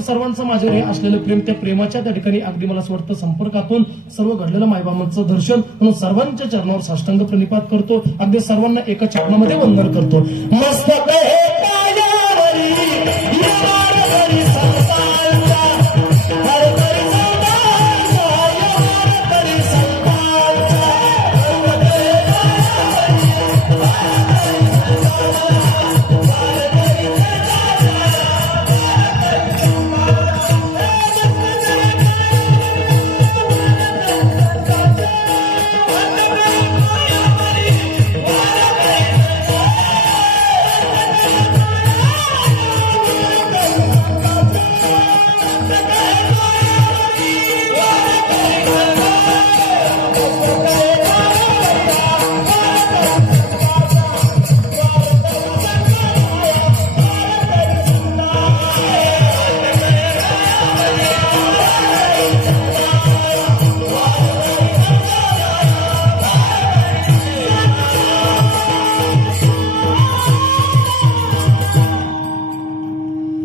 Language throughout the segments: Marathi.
सर्वांचं माझ्यावर हे असलेलं प्रेम, त्या प्रेमाच्या त्या ठिकाणी अगदी मला असं वाटतं संपर्कातून सर्व घडलेलं मायबाबांचं दर्शन म्हणून सर्वांच्या चरणावर साष्टांग प्रणिपात करतो. अगदी सर्वांना एका चरणामध्ये वंदन करतो. मस्तक हे पायावरी यावारकरी संतांचा, हरकरी संतांचा, यावारकरी संतांचा.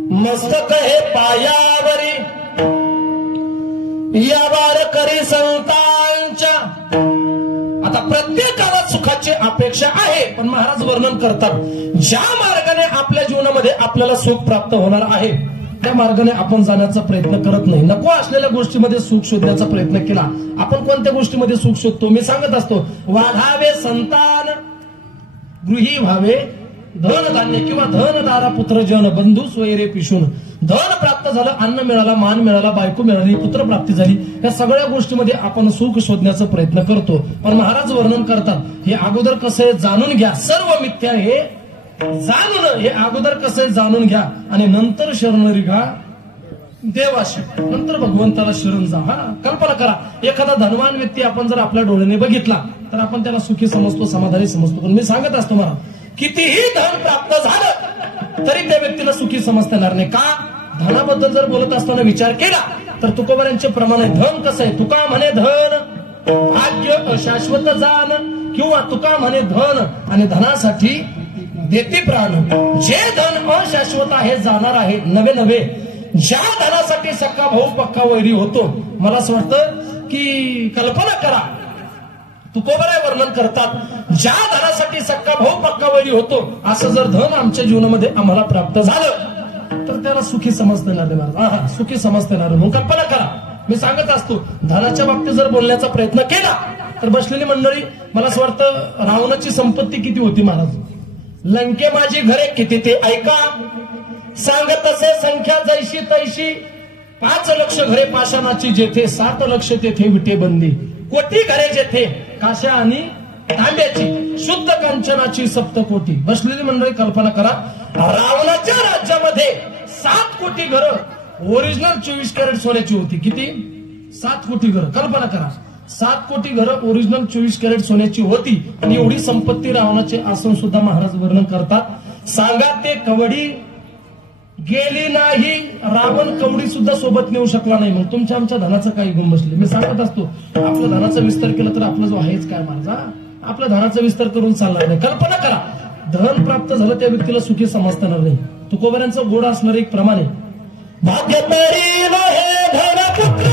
मस्तक हे पायावरी या वारकरी संतांच्या. आता प्रत्येकाला सुखाची अपेक्षा आहे, पण महाराज वर्णन करतात ज्या मार्गाने आपल्या जीवनामध्ये आपल्याला सुख प्राप्त होणार आहे त्या मार्गाने आपण जाण्याचा प्रयत्न करत नाही. नको असलेल्या गोष्टीमध्ये सुख शोधण्याचा प्रयत्न केला. आपण कोणत्या गोष्टीमध्ये सुख शोधतो? मी सांगत असतो, वाढावे संतान, गृही व्हावे धन धान्य किंवा धन दारा पुत्र जन, बंधू स्वैरे पिशून. धन प्राप्त झालं, अन्न मिळाला, मान मिळाला, बायको मिळाली, पुत्र प्राप्ती झाली, या सगळ्या गोष्टीमध्ये आपण सुख शोधण्याचा प्रयत्न करतो. पण महाराज वर्णन करतात हे अगोदर कसं आहे जाणून घ्या. सर्व मिथ्या हे जाणून, हे अगोदर कसं आहे जाणून घ्या आणि नंतर शरण रिघा देवाशी, नंतर भगवंताला शरण जा. हा कल्पना करा, एखादा धनवान व्यक्ती आपण जर आपल्या डोळ्याने बघितला तर आपण त्याला सुखी समजतो, समाधानी समजतो. पण मी सांगत असतो मला, कितीही धन प्राप्त झालं तरी त्या व्यक्तीला सुखी समजता येणार नाही. का? धनाबद्दल जर बोलत असताना विचार केला तर तुकोबारांचे प्रमाण आहे. धन कसं आहे? तुका म्हणे धन भाग्य अशाश्वत जाण, किंवा तुका म्हणे धन आणि धनासाठी देते प्राण. जे धन अशाश्वत आहे, जाणार आहे, नवे नवे, ज्या धनासाठी सक्का भाऊ पक्का वैरी होतो, मला असं वाटतं की कल्पना करा, तुकोबाराय वर्णन करतात ज्या धनासाठी सक्का भाऊ पक्का वैरी होतो, असं जर धन आमच्या जीवनामध्ये आम्हाला प्राप्त झालं तर त्याला सुखी समजता येणार नाही महाराज. सुखी समजता येणार म्हणून कल्पना करा. मी सांगत असतो, धनाच्या बाबतीत जर बोलण्याचा प्रयत्न केला तर बसलेली मंडळी, मला असं वाटतं रावणाची संपत्ती किती होती महाराज? लंके माझी घरे किती ते ऐका, सांगत असे संख्या जैशी तैशी. 5 लक्ष घरे पाषाणाची जेथे, 7 लक्ष तेथे विटे बंदी. कोटी घरे जेथे काश्या आणि तांब्याची, शुद्ध कांचनाची सप्तकोटी. बसलेली मंडळी कल्पना करा, रावणाच्या राज्यामध्ये 7 कोटी घरं ओरिजिनल 24 कॅरेट सोन्याची होती. किती? 7 कोटी घरं. कल्पना करा, 7 कोटी घरं ओरिजिनल 24 कॅरेट सोन्याची होती आणि एवढी संपत्ती रावणाचे आसन सुद्धा महाराज वर्णन करतात. सांगा ते कवडी गेली नाही, रावण कवडी सुद्धा सोबत नेऊ शकला नाही. मग तुमच्या आमच्या धनाचं काही गुण बसले. मी सांगत असतो, आपल्या धनाचा विस्तार केला तर आपला जो आहेच काय माझा, आपल्या धनाचा विस्तार करून चालणार नाही. कल्पना करा, धन प्राप्त झालं त्या व्यक्तीला सुखी समजता येणार नाही. तुकोबारांचं गोड असणार एक प्रमाणे, भाग्य तरी हे धन पुत्र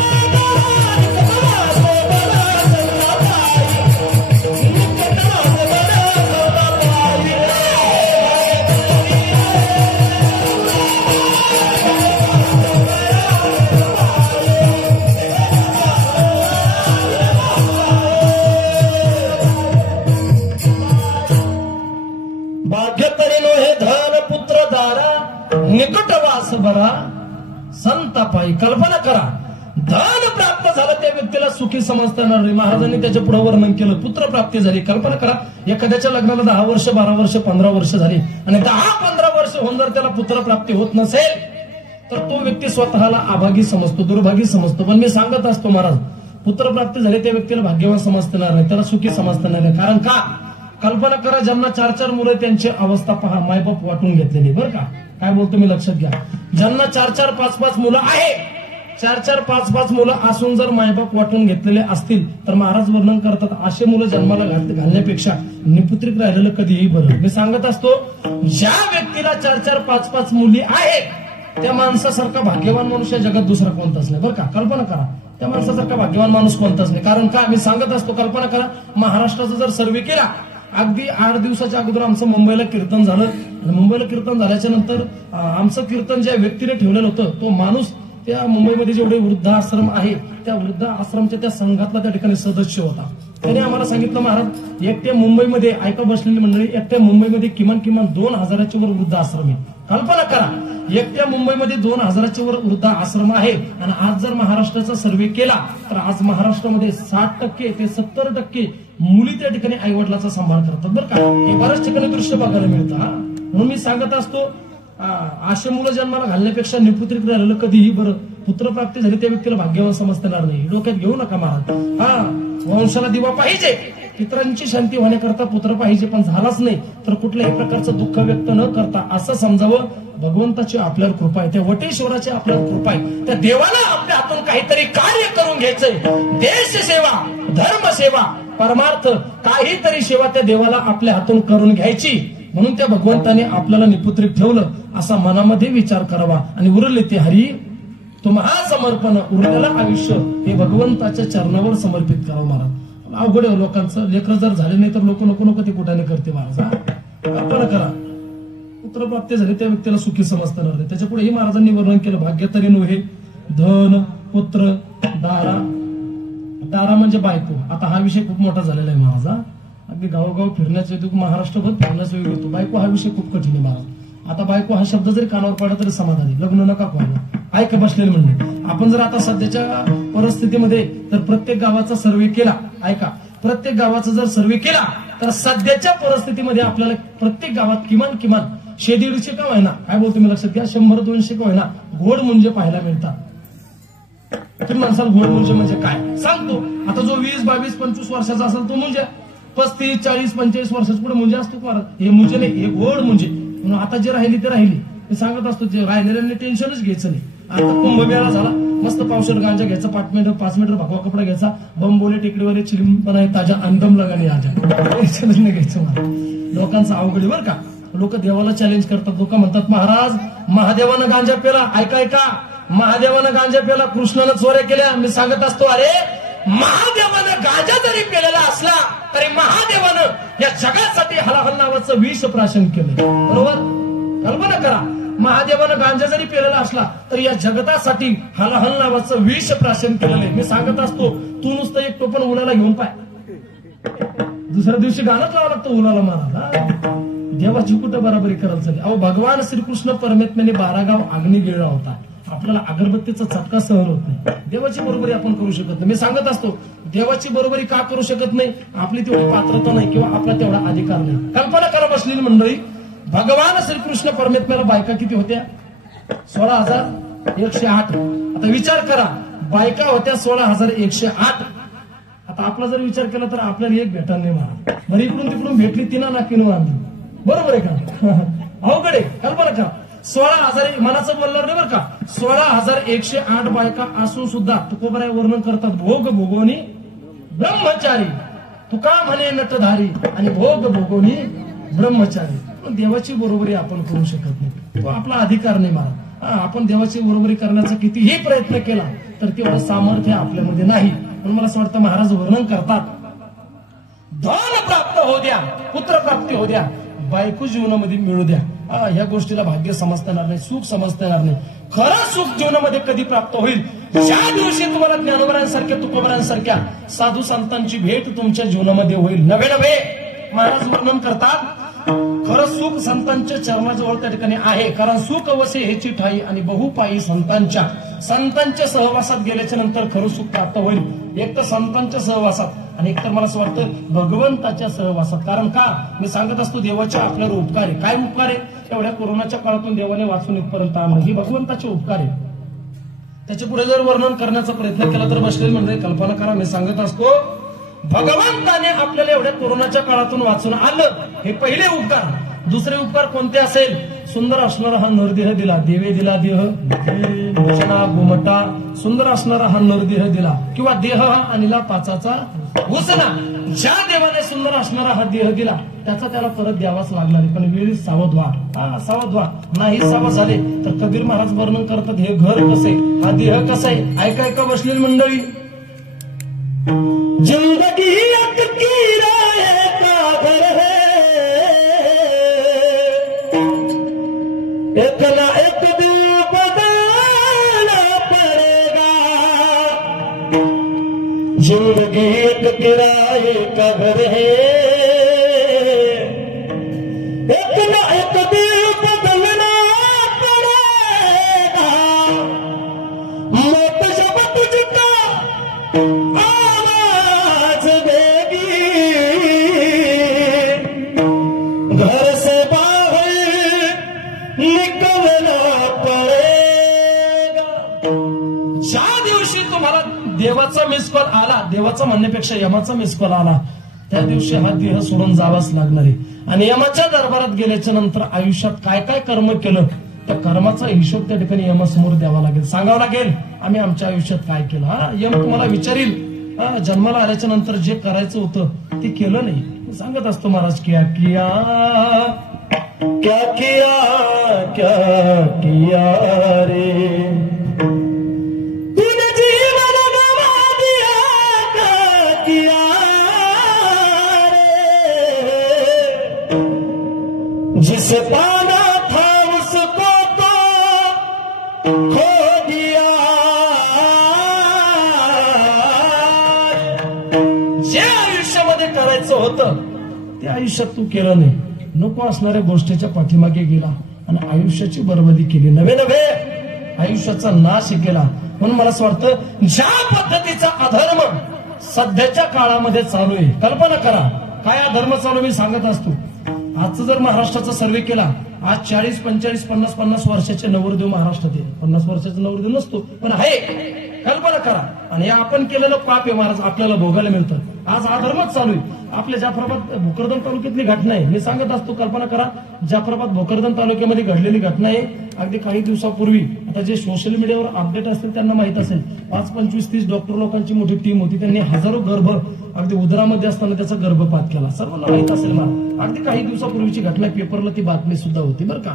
निकटवास बरा संतापाई. कल्पना करा, धन प्राप्त झालं त्या व्यक्तीला सुखी समजता येणार नाही. महाराजांनी त्याच्या पुढे वर्णन केलं, पुत्र प्राप्ती झाली. कल्पना करा, एखाद्याच्या लग्नाला 10 वर्ष 12 वर्ष 15 वर्ष झाली आणि 10-15 वर्ष होऊन जर त्याला पुत्र प्राप्ती होत नसेल तर तो व्यक्ती स्वतःला अभागी समजतो, दुर्भागी समजतो. पण मी सांगत असतो महाराज, पुत्र प्राप्ती झाली त्या व्यक्तीला भाग्यवान समजता येणार नाही, त्याला सुखी समजता येणार नाही. कारण का? कल्पना करा, ज्यांना 4-4 मुलं, त्यांची अवस्था पहा, मायबाप वाटून घेतलेली. बरं का, काय बोलतो मी लक्षात घ्या. ज्यांना 4-4 5-5 मुलं आहे, 4-4 5-5 मुलं असून जर मायबाप वाटून घेतलेले असतील तर महाराज वर्णन करतात, असे मुलं जन्माला घालण्यापेक्षा निपुत्रिक राहिलेलं कधीही बरं. मी सांगत असतो, ज्या व्यक्तीला 4-4 5-5 मुली आहेत त्या माणसासारखा भाग्यवान माणूस या जगात दुसरा कोणताच नाही. बरं का, कल्पना करा, त्या माणसासारखा भाग्यवान माणूस कोणताच नाही. कारण का, मी सांगत असतो, कल्पना करा, महाराष्ट्राचा जर सर्वे केला, अगदी 8 दिवसाच्या अगोदर आमचं मुंबईला कीर्तन झालं आणि मुंबईला कीर्तन झाल्याच्या नंतर आमचं कीर्तन ज्या व्यक्तीने ठेवलेलं होतं तो माणूस त्या मुंबईमध्ये जेवढे वृद्धाश्रम आहे त्या वृद्धाश्रमच्या त्या संघातला त्या ठिकाणी सदस्य होता. त्याने आम्हाला सांगितलं, महाराज एकट्या मुंबईमध्ये, ऐका बसलेली मंडळी, एकट्या मुंबईमध्ये किमान 2,000च्या वर वृद्धाश्रम आहे. कल्पना करा, एकट्या मुंबईमध्ये 2,000च्या वर वृद्धाश्रम आहे. आणि आज जर महाराष्ट्राचा सर्वे केला तर आज महाराष्ट्रामध्ये 60% ते 70% मुली त्या ठिकाणी आईवडिलाचा सांभाळ करतात. बरं का, हे बऱ्याच ठिकाणी दृश्य बघायला मिळतं. म्हणून मी सांगत असतो, अशा मुलं जन्माला घालण्यापेक्षा निपुत्रिक राहिलेलं कधीही बरं. पुत्रप्राप्ती झाली त्या व्यक्तीला भाग्यवान समजता येणार नाही. डोक्यात घेऊ नका महाराज. वंशाला दिवा पाहिजे, पितरांची शांती होण्याकरता पुत्र पाहिजे, पण झालाच नाही तर कुठल्याही प्रकारचं दुःख व्यक्त न करता असं समजावं, भगवंताची आपल्यावर कृपा आहे, त्या वटेश्वराची आपल्यावर कृपा आहे, त्या देवाला आपल्या हातून काहीतरी कार्य करून घ्यायचंय. देश सेवा, धर्म सेवा, परमार्थ, काहीतरी सेवा त्या देवाला आपल्या हातून करून घ्यायची. म्हणून त्या भगवंताने आपल्याला निपुत्रिक ठेवलं असा मनामध्ये विचार करावा आणि उरले ते हरी तुम्हा समर्पण, उरलेलं आयुष्य हे भगवंताच्या चरणावर समर्पित करावं. महाराज अवघड आहे लोकांचं, लेकरं जर झाले नाही तर लोक नको ते कुठाने करते. महाराज कल्पना करा, पुत्रप्राप्ती झाली त्या व्यक्तीला सुखी समजता येणार नाही. त्याच्या पुढेही महाराजांनी वर्णन केलं, भाग्य तरी नव्हे धन पुत्र दारा. दारा म्हणजे बायको. आता हा विषय खूप मोठा झालेला आहे महाराज. अगदी गावोगाव फिरण्याचा येतो, महाराष्ट्रभर फिरण्याचा वेळ येतो. बायको हा विषय खूप कठीण आहे महाराज. आता बायको हा शब्द जरी कानावर पडला तरी समाधानी, लग्न नका व्हायला. ऐक बसलेले म्हणणे, आपण जर आता सध्याच्या परिस्थितीमध्ये तर प्रत्येक गावाचा सर्वे केला, ऐका, प्रत्येक गावाचा जर सर्वे केला तर सध्याच्या परिस्थितीमध्ये आपल्याला प्रत्येक गावात किमान 100-150 का व्हायना, काय बोलतो मी लक्षात घ्या, 100-200 का व्हायना घोड मुंजे पाहायला मिळतात. तुम्ही म्हणसाल घोड म्हणजे काय, सांगतो. आता जो 20, 22, 25 वर्षाचा असेल तो मुंजे, 35, 40, 45 वर्षाच्या पुढे मुंजे असतो का? हे मुंजे नाही, हे घोड मुंजे. म्हणून आता जे राहिली ते राहिली, मी सांगत असतो, ते राहिलेल्यांनी टेन्शनच घ्यायचं नाही. आता कुंभमेळा झाला, मस्त पावशेर गांजा घ्यायचा, 5 मीटर भगवा कपडा घ्यायचा, बंबोले टेकडीवर चिलिंबन आहे ताजा, अंदम लगाने आजा, टेन्शनच नाही घ्यायचं. लोकांचं अवघड बरं का, लोक देवाला चॅलेंज करतात. लोक म्हणतात, महाराज महादेवानं गांजा पेला, ऐका, महादेवानं गांजा पेला, कृष्णानं चोऱ्या केल्या. मी सांगत असतो, अरे महादेवानं गांजा जरी पेलेला असला तरी महादेवानं या जगासाठी हलाहल नावाचं विष प्राशन केलं. बरोबर, कल्पना करा, महादेवानं गांजा जरी पेलेला असला तर या जगतासाठी हलाहल नावाचं विष प्राशन केलेलं आहे. मी सांगत असतो, तू नुसतं एक टोपण उन्हाला घेऊन पाय, दुसऱ्या दिवशी गाणंच लावा लागतं उन्हाला मारायला. देवाची कुठं बराबरी करायला चालली. अहो, भगवान श्रीकृष्ण परमेत्म्याने 12 गाव अग्नी गिळला होता. आपल्याला अगरबत्तीचा चटका सहन होत नाही. देवाची बरोबरी आपण करू शकत नाही. मी सांगत असतो, देवाची बरोबरी का करू शकत नाही, आपली तेवढी पात्रता नाही किंवा आपला तेवढा अधिकार नाही. कल्पना करा बसलेली मंडळी, भगवान श्रीकृष्ण परमेत्म्याला बायका किती होत्या? 16,108. आता विचार करा, बायका होत्या 16,108. आता आपला जर विचार केला तर आपल्याला एक भेटणार नाही महाराज. बरं, इकडून तिकडून भेटली, तिना नाकीनं बांधली. बरोबर आहे का? अवघड आहे. कल्पना करा, 16,000 मनाचं बोलणार नाही बरं का, 16,108 बायका असून सुद्धा तुकोबराय वर्णन करतात, भोग भोगोनी ब्रह्मचारी, तुका म्हणे नटधारी आणि भोग भोगोनी ब्रह्मचारी. देवाची बरोबरी आपण करू शकत नाही, तो आपला अधिकार नाही महाराज. आपण देवाची बरोबरी करण्याचा कितीही प्रयत्न केला तर तेवढं सामर्थ्य आपल्यामध्ये नाही. म्हणून मला असं वाटतं, महाराज वर्णन करतात, धन प्राप्त होऊ द्या, पुत्र प्राप्ती होऊ द्या, बायको जीवनामध्ये मिळू द्या, ह्या गोष्टीला भाग्य समजता येणार नाही, सुख समजता येणार नाही. खरं सुख जीवनामध्ये कधी प्राप्त होईल? ज्या दिवशी तुम्हाला ज्ञानोबरांसारख्या तुकोबरांसारख्या साधू संतांची भेट तुमच्या जीवनामध्ये होईल. नवे महाराज वर्णन करतात, खरं सुख संतांच्या चरणाजवळ त्या ठिकाणी आहे. कारण सुख वसे ह्याची ठाई आणि बहुपायी संतांच्या सहवासात गेल्याच्या नंतर खरं सुख प्राप्त होईल. एक तर संतांच्या सहवासात आणि एक तर मला असं वाटतं भगवंताच्या सहवासात. कारण का, मी सांगत असतो, देवाच्या आपल्यावर उपकार आहे. काय उपकार आहे? एवढ्या कोरोनाच्या काळातून देवाने वाचून इथपर्यंत आणलं, ही भगवंताचे उपकार आहे. त्याच्या पुढे जर वर्णन करण्याचा प्रयत्न केला तर बसलेली म्हणजे कल्पना करा, मी सांगत असतो, भगवंताने आपल्याला एवढ्या कोरोनाच्या काळातून वाचून आणलं, हे पहिले उपकार. दुसरे उपकार कोणते असेल? सुंदर असणारा हा नरदेह दिला. देवे दिला देह, भूषणा गोमटा, सुंदर असणारा हा नरदेह दिला, किंवा देह हा अनिला पाचाचा भूषणा. ज्या देवाने सुंदर असणारा हा देह दिला त्याचा त्याला परत द्यावाच लागणार आहे, पण वेळी सावध व्हा. सावध व्हा. नाही सावध झाले तर कबीर महाराज वर्णन करतात हे घर कसं आहे, हा देह कसा आहे. ऐका ऐका बसलेली मंडळी. जिंदगी एक किराए का घर है, एक ना एक दिन बदलना पड़ेगा. जिंदगी एक किराए का घर है, एक ना एक दिन बदलना पड़ेगा. मौत जब तुझको आवाज देगी, घर से बाहर निकलना पड़ेगा. ज्या दिवशी तुम्हाला देवाचा मिस कॉल आला, देवाचा म्हणण्यापेक्षा यमाचा मिस कॉल आला, त्या दिवशी हा देह सोडून जावाच लागणार आहे. आणि यमाच्या दरबारात गेल्याच्या नंतर आयुष्यात काय काय कर्म केलं त्या कर्माचा हिशोब त्या ठिकाणी यमासमोर द्यावा लागेल, सांगावं लागेल आम्ही आमच्या आयुष्यात काय केलं. यम तुम्हाला विचारील जन्माला आल्याच्या नंतर जे करायचं होतं ते केलं नाही. सांगत असतो महाराज, क्या किया क्या किया क्या किया रे, तूने जीवन गवा दिया, क्या किया रे, जिसे पाना था उसको तो खो दिया. जे आयुष्यामध्ये करायचं होतं ते आयुष्यात तू केलं नाही, नको असणाऱ्या गोष्टीच्या पाठीमागे गेला आणि आयुष्याची बरबादी केली, नवे नवे आयुष्याचा नाश केला. म्हणून मला असं वाटतं ज्या पद्धतीचा अधर्म सध्याच्या काळामध्ये चालू आहे, कल्पना करा काय अधर्म चालू मी सांगत असतो. आजचं जर महाराष्ट्राचा सर्व्हे केला, आज 40, 45, 50 वर्षाचे नवरदेव महाराष्ट्रात आहे. 50 वर्षाचा नवरदेव नसतो पण आहे, कल्पना करा. आणि आपण केलेलं पाप आहे महाराज आपल्याला भोगायला मिळतं. आज अधर्मच चालू आहे. आपल्या जाफराबाद भोकरदन तालुक्यातली घटना आहे, मी सांगत असतो, कल्पना करा जाफराबाद भोकरदन तालुक्यामध्ये घडलेली घटना आहे. अगदी काही दिवसापूर्वी, आता जे सोशल मीडियावर अपडेट असतील त्यांना माहित असेल, 5, 25, 30 डॉक्टर लोकांची मोठी टीम होती, त्यांनी हजारो गर्भ अगदी उदरामध्ये असताना त्याचा गर्भपात केला. सर्वांना माहित असेल मला, अगदी काही दिवसापूर्वीची घटना, पेपरला ती बातमी सुद्धा होती बरं का.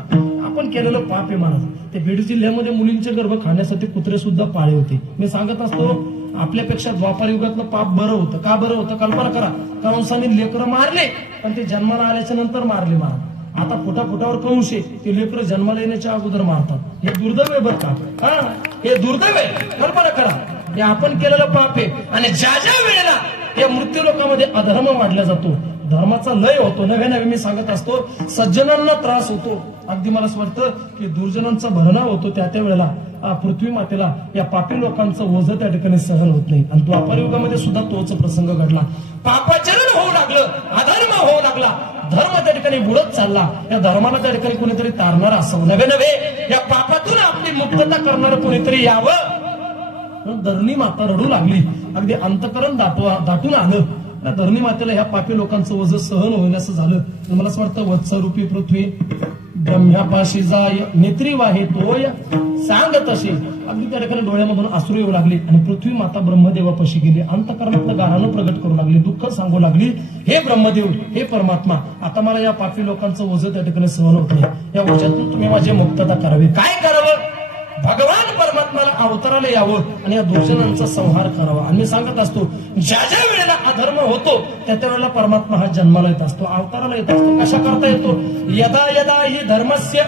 आपण केलेलं पाप आहे महाराज. ते बीड जिल्ह्यामध्ये मुलींचे गर्भ खाण्यासाठी कुत्रे सुद्धा पाळे होते. मी सांगत असतो आपल्यापेक्षा द्वापार युगातलं पाप बरं होतं. का बरं होतं कल्पना करा, कंसाने लेकरं मारले पण ते जन्माला आल्याच्या नंतर मारले महाराज. आता फुटाफुटावर कंस आहे, ते लेकरं जन्माला येण्याच्या अगोदर मारतात. हे दुर्दैव आहे बरं का, हे दुर्दैव आहे. कल्पना करा, हे आपण केलेलं पाप आहे. आणि ज्या ज्या वेळेला या मृत्यू लोकांमध्ये अधर्म वाढला जातो, धर्माचा लय होतो, नव्हे नव्हे मी सांगत असतो, सज्जनांना त्रास होतो. अगदी मला असं वाटतं की दुर्जनांचा भरणा होतो. त्या वेळेला पृथ्वी मातेला या पापी लोकांचं ओझं त्या ठिकाणी सहन होत नाही. आणि द्वापार युगामध्ये सुद्धा तोच प्रसंग घडला. पापाचरण होऊ लागलं, अधर्म होऊ लागला, धर्म त्या ठिकाणी बुडत चालला. या धर्माला त्या ठिकाणी कोणीतरी तारणार असावं, नव्हे नव्हे या पापातून आपली मुक्तता करणारं कोणीतरी यावं. धरणी माता रडू लागली, अगदी अंतकरण दाटून आलं. त्या धरणी मातेला ह्या पापी लोकांचं ओझं सहन होण्याचं झालं. मला असं वाटतं, वत्सरूपी पृथ्वी ब्रह्म्यापाशी जाय, नेत्री वाहे तोय सांग तशी. अगदी त्या ठिकाणी डोळ्यामधून अश्रू येऊ लागली आणि पृथ्वी माता ब्रह्मदेवापाशी गेली. अंतकरणातलं गारानं प्रगट करू लागली, दुःख सांगू लागली, हे ब्रह्मदेव, हे परमात्मा, आता मला या पापी लोकांचं ओझं त्या ठिकाणी सहन होत नाही. या ओझ्यातून तुम्ही माझी मुक्तता करावी. काय करावं? भगवान परमात्माला अवताराला यावं आणि या दुर्जनांचा संहार करावा. आणि मी सांगत असतो, ज्या ज्या वेळेला अधर्म होतो त्या वेळेला परमात्मा हा जन्माला येत असतो, अवताराला येत असतो. कशा करता येतो? यदा यदा हि धर्मस्य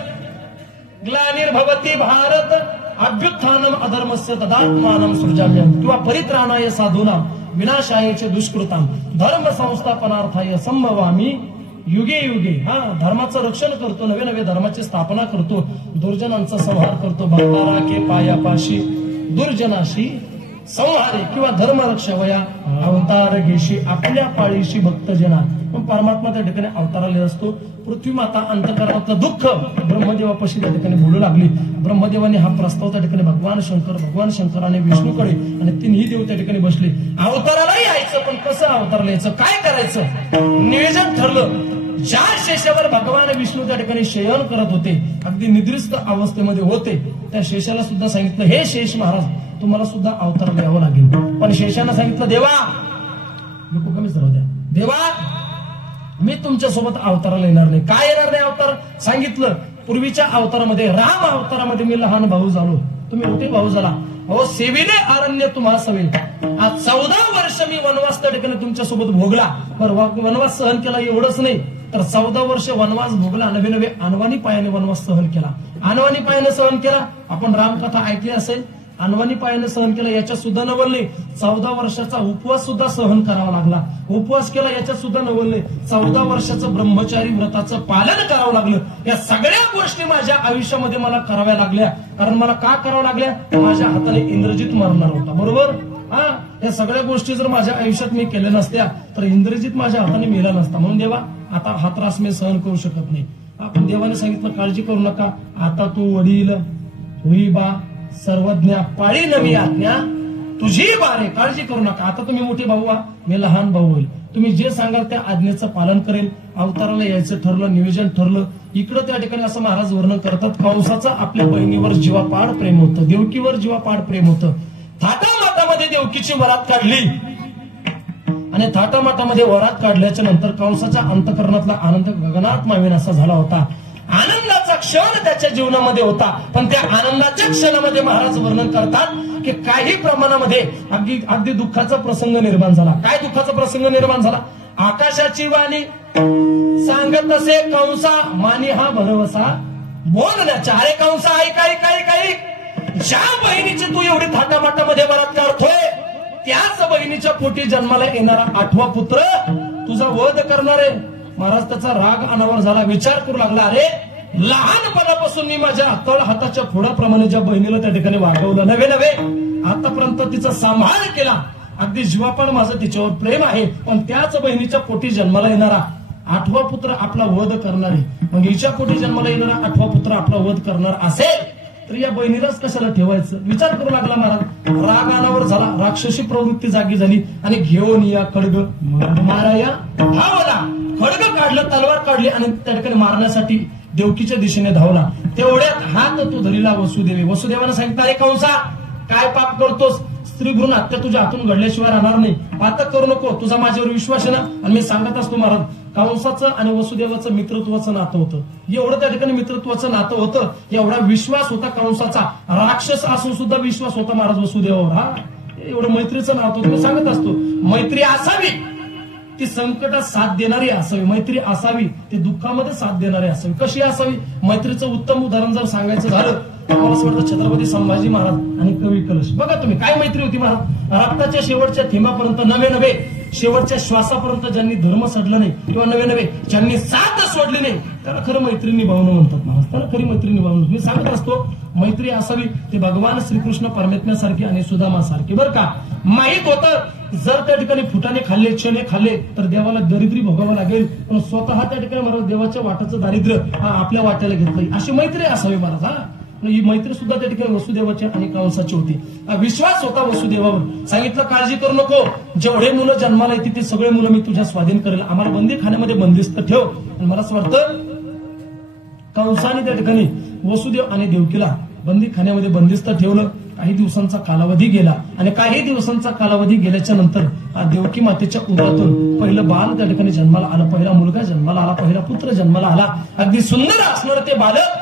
ग्लानिर्भवति भारत अभ्युत्थानम अधर्मस्य तदात्मानं सृजाम्यहम्, किंवा परित्राणाय साधूनां विनाशाय च दुष्कृतां धर्म संस्थापनार्थाय संभवामि युगे युगे. धर्माचं रक्षण करतो, नवे नवे धर्माची स्थापना करतो, दुर्जनांचा संहार करतो. भक्तारा के पायापाशी दुर्जनाशी संहारे, किंवा धर्मरक्षवया अवतार घेशी, आपल्या पाळीशी भक्तजना. पण परमात्मा त्या ठिकाणी अवताराला असतो. पृथ्वी माता अंतकरणातलं दुःख ब्रह्मदेवापाशी त्या ठिकाणी बोलू लागली. ब्रह्मदेवाने हा प्रस्ताव त्या ठिकाणी भगवान शंकराने विष्णूकडे, आणि तिन्ही देव त्या ठिकाणी बसले. अवताराला यायचं, पण कसं अवताराला यायचं, काय करायचं, नियोजन ठरलं. ज्या शेषावर भगवान विष्णू त्या ठिकाणी शयन करत होते, अगदी निद्रिस्त अवस्थेमध्ये होते, त्या शेषाला सुद्धा सांगितलं, हे शेष महाराज तुम्हाला सुद्धा अवतार घ्यावं लागेल. पण शेषानं सांगितलं, देवा लोक कमीच राहू द्या, देवा मी तुमच्या सोबत अवताराला येणार नाही. काय येणार नाही अवतार? सांगितलं, पूर्वीच्या अवतारामध्ये राम अवतारामध्ये मी लहान भाऊ झालो, तुम्ही मोठे भाऊ झाला. हो सेविले अरण्य तुम्हा सवे. आज 14 वर्ष मी वनवास त्या ठिकाणी तुमच्या सोबत भोगला. बरं, वनवास सहन केला एवढंच नाही, तर 14 वर्ष वनवास भोगला, नवे नवे अनवाणी पायाने वनवास सहन केला. अनवाणी पायाने सहन केला, आपण रामकथा ऐकली असेल. अनवाणी पायाने सहन केला याच्यात सुद्धा नवल नाही. 14 वर्षाचा उपवास सुद्धा सहन करावा लागला. उपवास केला याच्यात सुद्धा नवल नाही. 14 वर्षाचं ब्रह्मचारी व्रताचं पालन करावं लागलं. या सगळ्या गोष्टी माझ्या आयुष्यामध्ये मला कराव्या लागल्या. कारण मला का करावं लागल्या? माझ्या हाताने इंद्रजित मरणार होता. बरोबर? हा, या सगळ्या गोष्टी जर माझ्या आयुष्यात मी केल्या नसत्या तर इंद्रजित माझ्या हाताने मेला नसता. म्हणून देवा आता हा त्रास मी सहन करू शकत नाही. आपण देवाने सांगितलं, काळजी करू नका, आता तू वडील होई बा सर्वज्ञ पाळी नवी आज्ञा तुझी बारे, काळजी करू नका. आता तुम्ही मोठे भाऊ व्हा, मी लहान भाऊ होईल. तुम्ही जे सांगाल त्या आज्ञेचं पालन करेल. अवताराला यायचं ठरलं, नियोजन ठरलं. इकडं त्या ठिकाणी असं महाराज वर्णन करतात, कंसाचा आपल्या बहिणीवर जीवापाड प्रेम होतं, देवकीवर जीवापाड प्रेम होतं. थाटामाटामध्ये देवकीची वरात काढली आणि थाटामाटामध्ये वरात काढल्याच्या नंतर कंसाच्या अंतःकरणातला आनंद गगनात मावेन असा झाला होता. आनंदाचा क्षण त्याच्या जीवनामध्ये होता. पण त्या आनंदाच्या क्षणामध्ये महाराज वर्णन करतात की काही प्रमाणामध्ये अगदी दुःखाचा प्रसंग निर्माण झाला. काय दुःखाचा प्रसंग निर्माण झाला? आकाशाची वाणी सांगत असे कंसा मानी हा भरवसा बोलण्याच्या. अरे कंसा ऐक ऐक ऐक ऐक, ज्या बहिणीची तू एवढी थाटामाटामध्ये वरात काढतोय त्याच बहिणीच्या पोटी जन्माला येणारा 8वा पुत्र तुझा वध करणार आहे. महाराज त्याचा राग अनावर झाला. विचार करू लागला, अरे लहानपणापासून मी माझ्या हाताच्या फोडाप्रमाणे ज्या बहिणीला त्या ठिकाणी वागवलं, नवे नवे आतापर्यंत तिचा सांभाळ केला, अगदी जीवापाड माझं तिच्यावर प्रेम आहे, पण त्याच बहिणीच्या पोटी जन्माला येणारा 8वा पुत्र आपला वध करणार आहे. मग हिच्या पोटी जन्माला येणारा 8वा पुत्र आपला वध करणार असेल तर या बहिणीलाच कशाला ठेवायचं? विचार करू लागला महाराज. राग अनावर झाला, राक्षसी प्रवृत्ती जागी झाली आणि घेऊन या खड्ग माराया धावला. खड्ग काढलं, तलवार काढली आणि त्या ठिकाणी मारण्यासाठी देवकीच्या दिशेने धावला. तेवढ्यात हात तो धरीला वसुदेवी. वसुदेवाने सांगितलं, अरे कंसा काय पाप करतोस? स्त्री भ्रूण हत्या तुझ्या हातून घडल्याशिवाय राहणार नाही. पातक करू नको, तुझा माझ्यावर विश्वास आहे ना? आणि मी सांगत असतो महाराज, कंसाचं आणि वसुदेवाचं मित्रत्वाचं नातं होतं. एवढं त्या ठिकाणी मित्रत्वाचं नातं होतं, एवढा विश्वास होता कंसाचा. राक्षस असून सुद्धा विश्वास होता महाराज वसुदेवावर. हा, एवढं मैत्रीचं नातं होतं. मी सांगत असतो, मैत्री असावी ती संकटात साथ देणारी असावी, मैत्री असावी ती दुःखामध्ये साथ देणारी असावी. कशी असावी? मैत्रीचं उत्तम उदाहरण जर सांगायचं झालं तर मला असं वाटतं छत्रपती संभाजी महाराज आणि कवी कलश. बघा तुम्ही, काय मैत्री होती महाराज. रक्ताच्या शेवटच्या थेंबापर्यंत, नवे नवे शेवटच्या श्वासापर्यंत ज्यांनी धर्म सडलं नाही किंवा नवे नवे ज्यांनी साथ सोडली नाही त्याला खरं मैत्री निभावणं म्हणतात महाराज. त्याला खरी मैत्री निभावणं. मी सांगत असतो, मैत्री असावी ते भगवान श्रीकृष्ण परमात्म्यासारखी आणि सुदामासारखी. बरं का, माहित होतं जर त्या ठिकाणी फुटाने खाल्ले, चणे खाल्ले तर देवाला दरिद्री भोगावं लागेल, पण स्वतः त्या ठिकाणी महाराज देवाच्या वाटाचं दारिद्र्य आपल्या वाट्याला घेतलं. अशी मैत्री असावी महाराज. हा, ही मैत्री सुद्धा त्या ठिकाणी वसुदेवाची आणि कंसाची होती. विश्वास होता वसुदेवावर. सांगितलं, काळजी करू नको, जेवढे मुलं जन्माला येतील ते सगळे मुलं मी तुझ्या स्वाधीन करेल. आम्हाला बंदी खाण्यामध्ये बंदिस्त ठेव. आणि मला असं वाटतं कंसाने त्या ठिकाणी वसुदेव आणि देवकीला बंदी खाण्यामध्ये बंदिस्त ठेवलं. काही दिवसांचा कालावधी गेला आणि काही दिवसांचा कालावधी गेल्याच्या नंतर देवकी मातेच्या उदरातून पहिलं बाल त्या ठिकाणी जन्माला आलं, पहिला मुलगा जन्माला आला, पहिला पुत्र जन्माला आला. अगदी सुंदर असणार ते बालक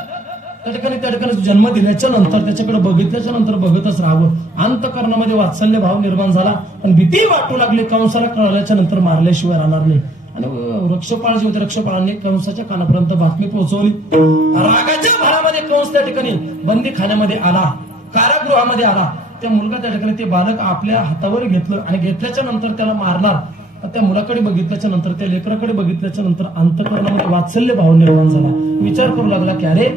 त्या ठिकाणी जन्म दिल्याच्या नंतर त्याच्याकडे बघितल्याच्या नंतर बघतच राहावं. अंतःकरणामध्ये वात्सल्य भाव निर्माण झाला आणि भीती वाटू लागली. कंसाला कळल्याच्या नंतर मारल्याशिवाय राहणार नाही. आणि रक्षपाळ जे होते, रक्षपाळांनी कंसाच्या कानापर्यंत बातमी पोहोचवली. रागाच्या भरामध्ये कंस त्या ठिकाणी बंदी खाण्यामध्ये आला, कारागृहामध्ये आला. त्या मुलगा त्या ठिकाणी ते बालक आपल्या हातावर घेतलं आणि घेतल्याच्या नंतर त्याला मारणार. त्या मुलाकडे बघितल्याच्या नंतर, त्या लेकराकडे बघितल्याच्या नंतर अंतःकरणामध्ये वात्सल्य भाव निर्माण झाला. विचार करू लागला की अरे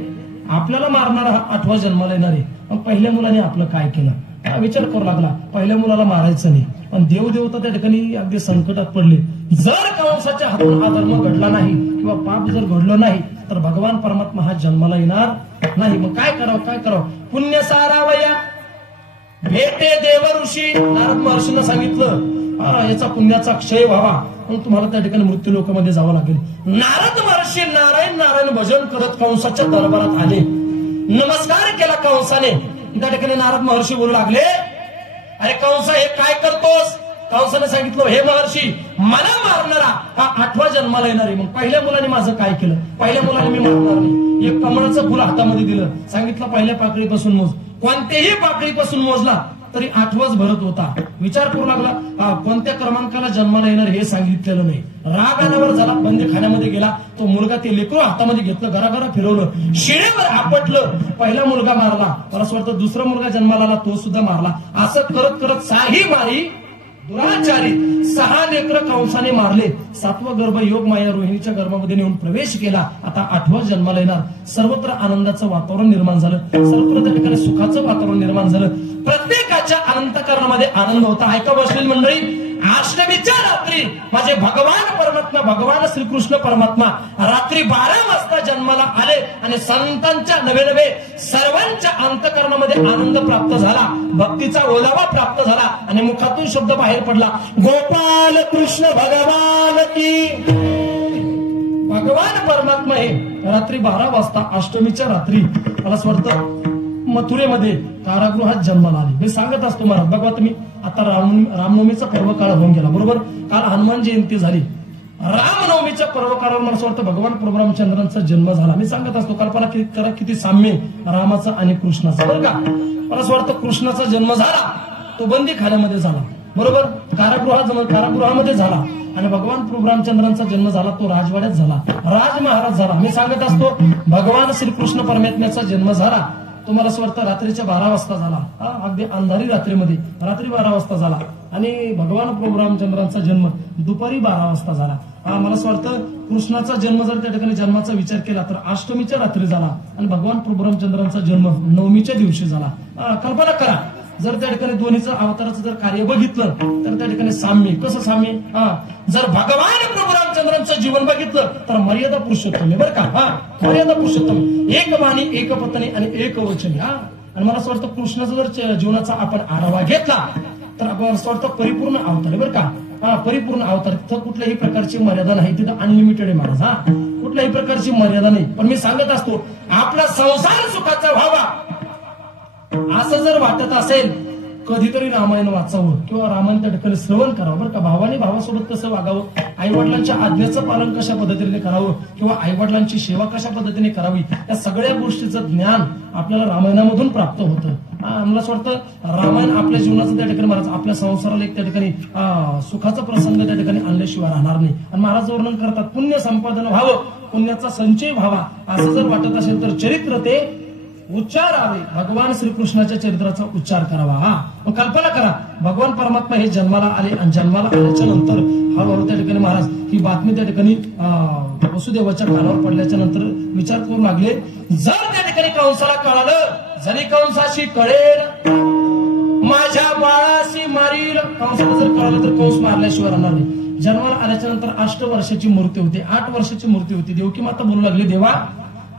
आपल्याला मारणारा हा 8वा जन्माला येणार आहे, पण पहिल्या मुलाने आपलं काय केलं? विचार करू लागला, पहिल्या मुलाला मारायचं नाही. पण देवदेवता त्या ठिकाणी अगदी संकटात पडले. जर कंसाच्या हातून हा धर्म घडला नाही किंवा पाप जर घडलं नाही तर भगवान परमात्मा हा जन्माला येणार नाही. मग काय करावं? पुण्य सारावया भेटे देव ऋषी. नारद महर्षींना सांगितलं याचा पुण्याचा क्षय व्हावा मग तुम्हाला त्या ठिकाणी मृत्यू लोकांमध्ये जावं लागेल. नारद महर्षी नारायण नारायण भजन करत कंसाच्या दरबारात आले. नमस्कार केला कंसाने. त्या ठिकाणी नारद महर्षी बोलू लागले, अरे कंस हे काय करतोस? कंसाने सांगितलं, हे महर्षी मला मारणारा हा 8वा जन्माला येणार आहे. मग पहिल्या मुलाने माझं काय केलं? पहिल्या मुलाने मी मारणार नाही. एक कमळाचं फुल हातामध्ये दिलं, सांगितलं पहिल्या पाकळीपासून मोज. कोणत्याही पाकळीपासून मोजला तरी 8वाच भरत होता. विचार करू लागला कोणत्या क्रमांकाला जन्माला येणार हे सांगितलेलं नाही. राग आल्यावर झाला, बंदीखान्यामध्ये गेला. तो मुलगा ते लेकरू हातामध्ये घेतलं, घराघरा फिरवलं, शिळेवर आपटलं. पहिला मुलगा मारला, मला असं वाटतं दुसरा मुलगा जन्माला आला, तो सुद्धा मारला. असं करत करत 6ही मारी दुराचारी 6 लेकरं कंसाने मारले. 7वा गर्भ योग माया रोहिणीच्या गर्भामध्ये नेऊन प्रवेश केला. आता 8वा जन्माला येणार. सर्वत्र आनंदाचं वातावरण निर्माण झालं, सर्वत्र त्या ठिकाणी सुखाचं वातावरण निर्माण झालं. प्रत्येकाच्या अंतःकरणामध्ये आनंद होता. ऐका बसलेली मंडळी, अष्टमीच्या रात्री माझे भगवान परमात्मा, भगवान श्रीकृष्ण परमात्मा रात्री 12 वाजता जन्माला आले आणि संतांच्या नवे सर्वांच्या अंतःकरणामध्ये आनंद प्राप्त झाला, भक्तीचा ओलावा प्राप्त झाला आणि मुखातून शब्द बाहेर पडला, गोपाल कृष्ण भगवान की. भगवान परमात्मा हे रात्री 12 वाजता अष्टमीच्या रात्री मला असं वाटतं मथुरेमध्ये कारागृहात जन्माला आले. मी सांगत असतो महाराज, बघा तुम्ही आता रामनवमीचा पर्व काळ होऊन गेला बरोबर. काल हनुमान जयंती झाली. रामनवमीच्या पर्व काळावर मला असं वाटतं भगवान प्रभू रामचंद्रांचा जन्म झाला. मी सांगत असतो कल्पना करा किती साम्य रामाचा आणि कृष्णाचा बरं का. मला असं वाटतं कृष्णाचा जन्म झाला तो बंदीखान्यामध्ये झाला बरोबर, कारागृहामध्ये झाला. आणि भगवान प्रभू रामचंद्रांचा जन्म झाला तो राजवाड्यात झाला, राज महाराज झाला. मी सांगत असतो भगवान श्रीकृष्ण परमात्म्याचा जन्म झाला तुम्हाला असं वाटतं रात्रीच्या 12 वाजता झाला. अगदी अंधारी रात्रीमध्ये रात्री 12 वाजता झाला. आणि भगवान प्रभू रामचंद्रांचा जन्म दुपारी 12 वाजता झाला. मला असं वाटतं कृष्णाचा जन्म जर त्या ठिकाणी जन्माचा विचार केला तर अष्टमीच्या रात्री झाला आणि भगवान प्रभू रामचंद्रांचा जन्म नवमीच्या दिवशी झाला. कल्पना करा जर त्या ठिकाणी दोन्हीचं अवताराचं जर कार्य बघितलं तर त्या ठिकाणी साम्य. कसं साम्य? जर भगवान प्रभू रामचंद्रांचं जीवन बघितलं तर मर्यादा पुरुषोत्तम आहे बरं का. मर्यादा पुरुषोत्तम, एक वाणी एक पत्नी आणि एक वचनी. आणि मला असं वाटतं कृष्णाचा जर जीवनाचा आपण आढावा घेतला तर आपण असं वाटतं परिपूर्ण अवतार आहे बरं का. परिपूर्ण अवतार, तिथं कुठल्याही प्रकारची मर्यादा नाही, तिथं अनलिमिटेड आहे महाराज. कुठल्याही प्रकारची मर्यादा नाही. पण मी सांगत असतो आपला संसार सुखाचा व्हावा असं जर वाटत असेल कधीतरी रामायण वाचावं किंवा रामायण त्या ठिकाणी श्रवण करावं बरं का. भावाने भावासोबत कसं वागावं, आईवडिलांच्या आज्ञेचं पालन कशा पद्धतीने करावं किंवा आईवडिलांची सेवा कशा पद्धतीने करावी, या सगळ्या गोष्टीचं ज्ञान आपल्याला रामायणामधून प्राप्त होतं. मला असं वाटतं रामायण आपल्या जीवनाचं त्या ठिकाणी महाराज आपल्या संसाराला एक त्या ठिकाणी सुखाचा प्रसंग त्या ठिकाणी आणल्याशिवाय राहणार नाही. आणि महाराज वर्णन करतात पुण्य संपादन व्हावं, पुण्याचा संचय व्हावा असं जर वाटत असेल तर चरित्र ते उच्चारावे, भगवान श्रीकृष्णाच्या चरित्राचा उच्चार करावा. मग कल्पना करा भगवान परमात्मा हे जन्माला आले आणि जन्माला आल्याच्या नंतर हळूहळू त्या ठिकाणी महाराज ही बातमी त्या ठिकाणी वसुदेवाच्या कानावर पडल्याच्या नंतर विचार करू लागले, जर त्या ठिकाणी कंसाला कळालं, जरी कंसाशी कळेल माझ्या बाळाशी मारील, कंसाला जर कळालं तर कंस मारल्याशिवाय राहणार नाही. जन्माला आल्याच्या नंतर 8 वर्षाची मूर्ती होती, 8 वर्षाची मूर्ती होती. देवकी माता बोलू लागली, देवा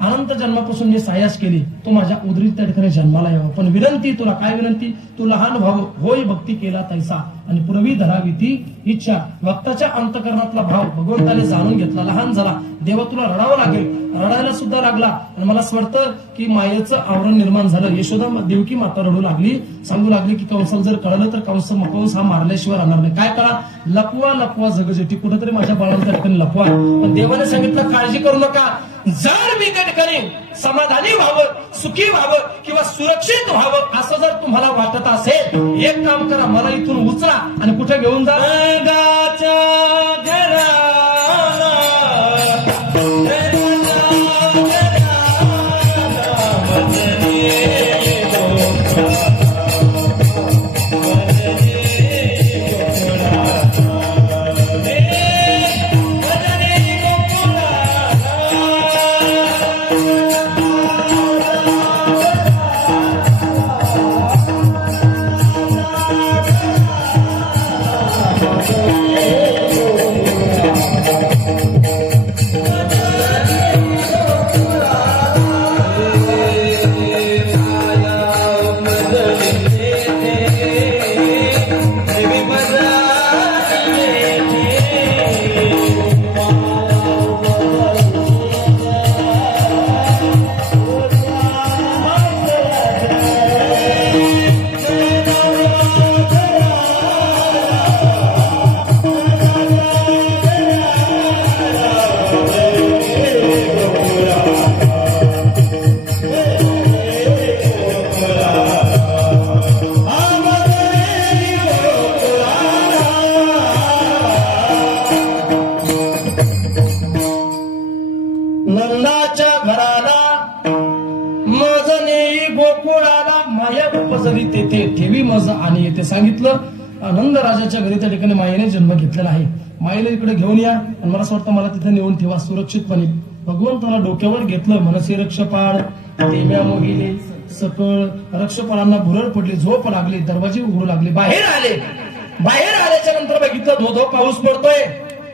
अनंत जन्मापासून मी सायास केली, तो माझ्या उदरीत त्या ठिकाणी जन्माला यावा. पण विनंती तुला, काय विनंती? तू लहान व्हावं, होय भक्ती केला तैसा आणि पूर्वी धरावी ती इच्छा. भक्ताच्या अंतकरणातला भाव भगवंताने जाणून घेतला, लहान झाला. देवा तुला रडावं लागेल, रडायला सुद्धा लागला. आणि मला असं वाटतं की मायेचं आवरण निर्माण झालं. यशोदा देवकी माता रडू लागली, सांगू लागली की कंसाला जर कळलं तर कंस हा मारल्याशिवाय राहणार नाही. काय करा? लपवा लपवा जगजेटी, कुठेतरी माझ्या बाळाला त्या ठिकाणी लपवा. पण देवाने सांगितलं काळजी करू नका, जर मी त्या ठिकाणी समाधानी व्हावं, सुखी व्हावं किंवा सुरक्षित व्हावं असं जर तुम्हाला वाटत असेल, एक काम करा, मला इथून उचला आणि कुठे घेऊन जा? उपजली तेथे ठेवी मज आणि येथे सांगितलं नंद राजाच्या घरी त्या ठिकाणी मायेने जन्म घेतलेला आहे. मायेला इकडे घेऊन या आणि मला असं वाटतं मला तिथे नेऊन ठेवा सुरक्षितपणे. भगवंताला डोक्यावर घेतलं. मनसे रक्षपाळ देव्या मोगिले सकळ रक्षपाळांना भुरळ पडली, झोप लागली, दरवाजे उघडू लागले. बाहेर आले. बाहेर आल्याच्या नंतर बघितलं धो धो पाऊस पडतोय.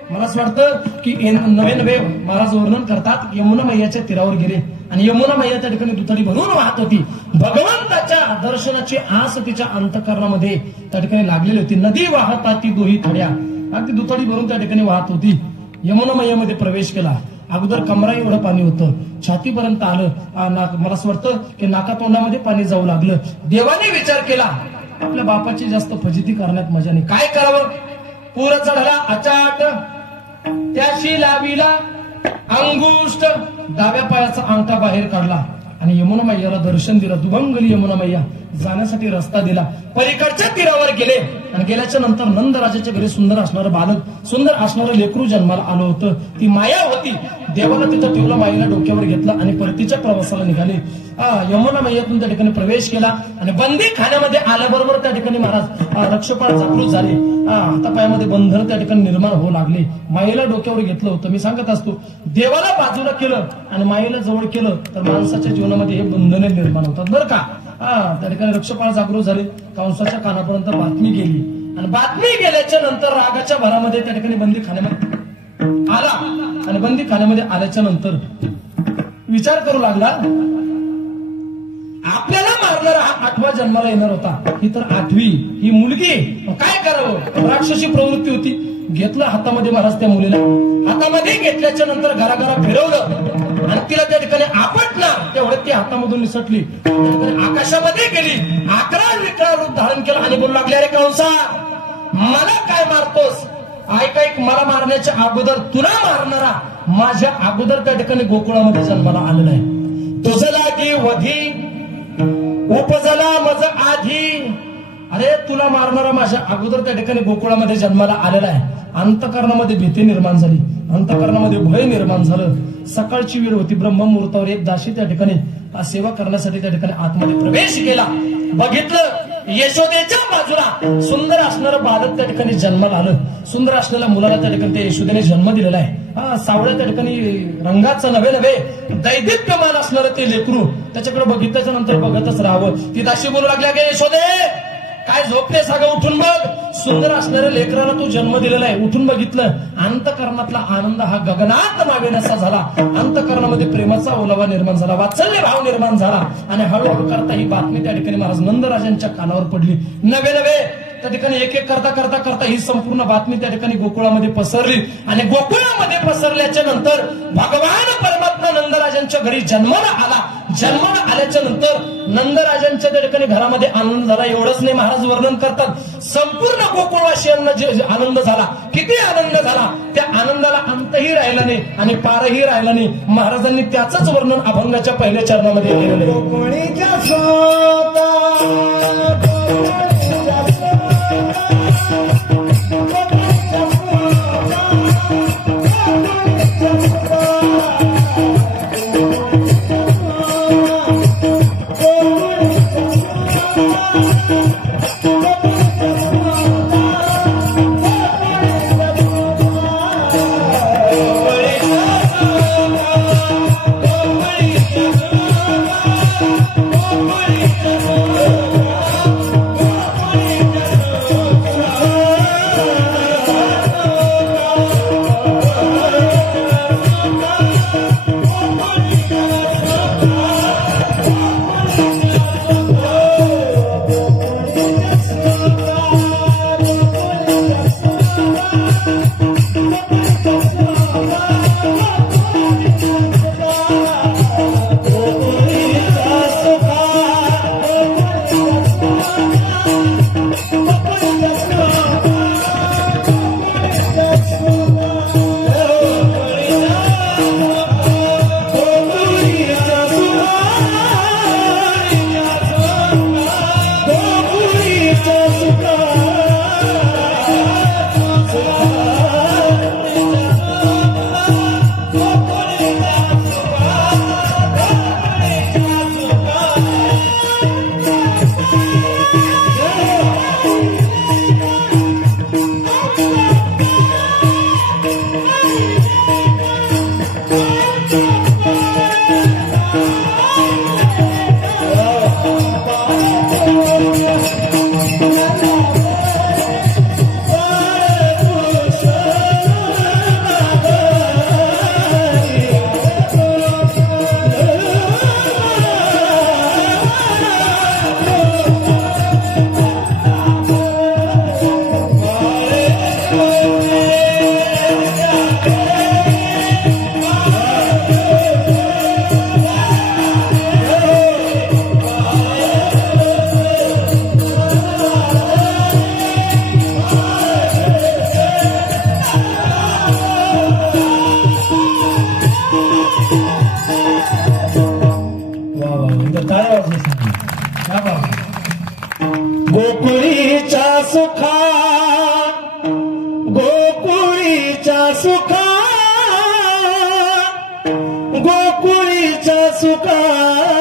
मला असं वाटतं की नवे नवे महाराज वर्णन करतात यमुना मैयाच्या तीरावर गेले आणि यमुना मैया त्या ठिकाणी दुथडी भरून वाहत होती. भगवंताच्या दर्शनाची आस तिच्या अंतःकरणामध्ये त्या ठिकाणी लागलेली होती. नदी वाहता ती दोही थड्या अगदी दुथडी भरून त्या ठिकाणी वाहत होती. यमुना मैयामध्ये प्रवेश केला. अगोदर कमरा एवढं पाणी होतं, छातीपर्यंत आलं. मला असं वाटतं की नाकातोंडामध्ये पाणी जाऊ लागलं. देवाने विचार केला आपल्या बापाची जास्त फजिती करण्यात मजा नाही, काय करावं. पूर चढला अचाट त्याशी लाविला अंगुष्ट, डाव्या पायाचा अंगठा बाहेर काढला आणि यमुना मैयाला दर्शन दिलं. दुभंगली यमुना मैया जाण्यासाठी रस्ता दिला. पलीकडच्या तीरावर गेले आणि गेल्याच्या नंतर नंदराजाच्या घरी सुंदर असणारं बालक, सुंदर असणारं लेकरू जन्माला आलं होतं. ती माया होती. देवाला तिथं ठेवलं, मायेला डोक्यावर घेतलं आणि परतीच्या प्रवासाला निघाले. यमुना मैयातून त्या ठिकाणी प्रवेश केला आणि बंदी खाण्यामध्ये आल्याबरोबर त्या ठिकाणी महाराज रक्षपाळ जागृत झाले. हातापायामध्ये बंधन त्या ठिकाणी निर्माण होऊ लागले. मायेला डोक्यावर घेतलं होतं. मी सांगत असतो देवाला बाजूला केलं आणि मायेला जवळ केलं तर माणसाच्या जीवनामध्ये हे बंधने निर्माण होतात बरं का. त्या ठिकाणी रक्षपाळ जागृत झाले. कंसाच्या कानापर्यंत बातमी गेली आणि बातमी गेल्याच्या नंतर रागाच्या भरामध्ये त्या ठिकाणी बंदी खाण्यामध्ये आला आणि बंदी खाण्यामध्ये आल्याच्या नंतर विचार करू लागला आपल्याला मारणारा हा 8वा जन्माला येणार होता, ही तर 8वी, ही मुलगी, काय करावं. राक्षसी प्रवृत्ती होती. घेतलं हातामध्ये महाराज त्या मुलीला. हातामध्ये घेतल्याच्या नंतर घराघरा फिरवलं आणि तिला त्या ठिकाणी आपटलं. तेवढ्यात ती हातामधून निसटली, आकाशामध्ये गेली. 11 विकराळ रूप धारण केलं आणि बोलू लागले अरे कंसा मला काय मारतोस. ऐक मला मारण्याच्या अगोदर तुला मारणारा माझ्या अगोदर त्या ठिकाणी गोकुळामध्ये जन्माला आलेला आहे. तुझं लागी वधी उपजला मज आधी. अरे तुला मारणारा माझ्या अगोदर त्या ठिकाणी गोकुळामध्ये जन्माला आलेला आहे. अंतःकरणामध्ये भीती निर्माण झाली, अंतःकरणामध्ये भय निर्माण झालं. सकाळची वेळ होती. ब्रह्ममुहूर्तावर एक दासी त्या ठिकाणी सेवा करण्यासाठी त्या ठिकाणी आतमध्ये प्रवेश केला. बघितलं यशोदेच्या बाजूला सुंदर असणारं बालक त्या ठिकाणी जन्माला आलं. सुंदर असलेल्या मुलाला त्या ठिकाणी त्या यशोदेने जन्म दिलेला आहे. सावळ्या त्या ठिकाणी रंगाचं नवे नवे दैदिप्यमान असणारं ते लेकरू त्याच्याकडे बघितल्याच्या नंतर बघतच राहावं. ती दासी बोलू लागल्या की यशोदे काय झोपते सागं, उठून बघ. सुंदर असणाऱ्या लेकराला तू जन्म दिलेला आहे. उठून बघितलं. अंतःकरणातला आनंद हा गगनात मावेनासा झाला. अंतःकरणामध्ये प्रेमाचा ओलावा निर्माण झाला, वात्सल्य भाव निर्माण झाला आणि हळूहळू करता ही बातमी त्या ठिकाणी महाराज नंदराजांच्या कानावर पडली. नवे नवे त्या ठिकाणी एक एक करता करता करता ही संपूर्ण बातमी त्या ठिकाणी गोकुळामध्ये पसरली आणि गोकुळामध्ये पसरल्याच्या नंतर भगवान परमात्मा नंदराजांच्या घरी जन्माला आला. जन्माला आल्याच्या नंतर नंदराजांच्या त्या ठिकाणी घरामध्ये आनंद झाला. एवढंच नाही महाराज वर्णन करतात संपूर्ण गोकुळवासियांना जे आनंद झाला, किती आनंद झाला. त्या आनंदाला अंतही राहिला नाही आणि पारही राहिला नाही. महाराजांनी त्याचंच वर्णन अभंगाच्या पहिल्या चरणामध्ये केलेलं गोकुळीच्या सुखा गोकुळीच्या सुखा गोकुळीच्या सुखा